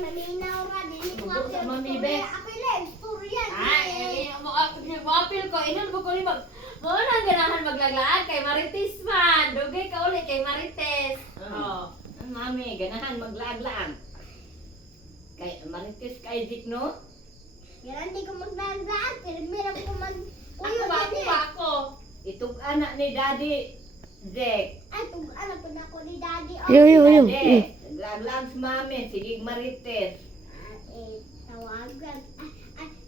maminaw ra din ko Sa apil. mamibes. Apil eh, istorya. Mo-apil ko. Inon mo ko ni mag... Mo na ganahan maglaglaan kay Marites man. Dugay ka ulit kay Marites. Oh. Ang mami, ganahan maglaag-laag. Kay Marites kay Dik, no? Yan di ko maglalaan, pero meron ko man Ako ba ako ba ako? Itong anak ni Daddy, Dek. Ay, ano pa na ako ni Daddy. Dek, naglaag-laag si mami, sige Marites. Tawagan.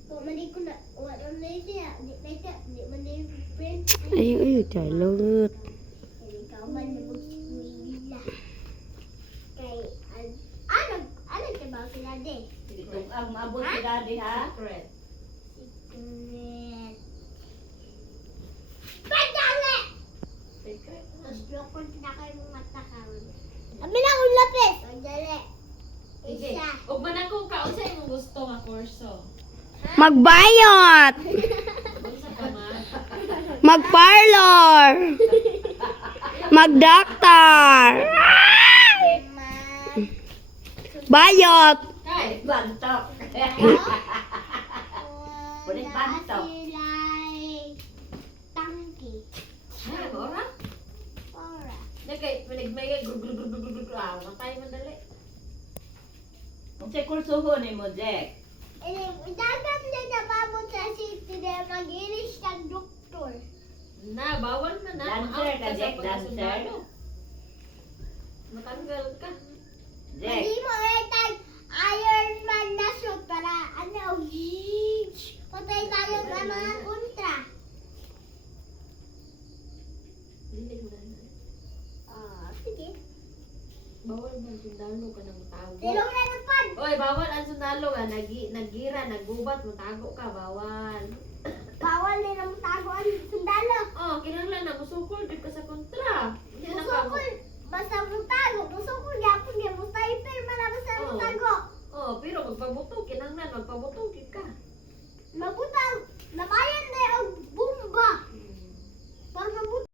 Kung mali ko na, wala na siya. Di man na yung friend. Ayo, charlot. Ikaw man na mag-skwila. Kay, ano ka ba sila din? Itong ang maabot si Daddy, ha? Secret. Secret. Padali! Secret. Mas lokon na kayo mga takawin. Amin akong lapis! Padali. Sige. Isa. Ug man ako ka unsa imong gusto nga kurso? Magbayot! Unsa ka man? Magparlor! Magdoktor! Ma. Bayot! Kay Bantok. Ulit bantok. Sila'y tangki. Ay, ora. Ora. Nagkay may gug matay man dali. Kung sa'y kursuho ni mo, Dek. Dagat na nababot sa city na mag-inis ng doktor. Na bawal man na. Dancer ka, Out Dek, sa dancer. pagkasundalo. Matanggal ka. Dek. Hindi mo tag Iron Man na suit para huge. Patay tayo sa mga kontra. Dili mo na. Sige. Bawal man sundalo ka nang tago. Silong na napan. Oy, bawal ang sundalo nga nagira, naggubat, matago ka, bawal.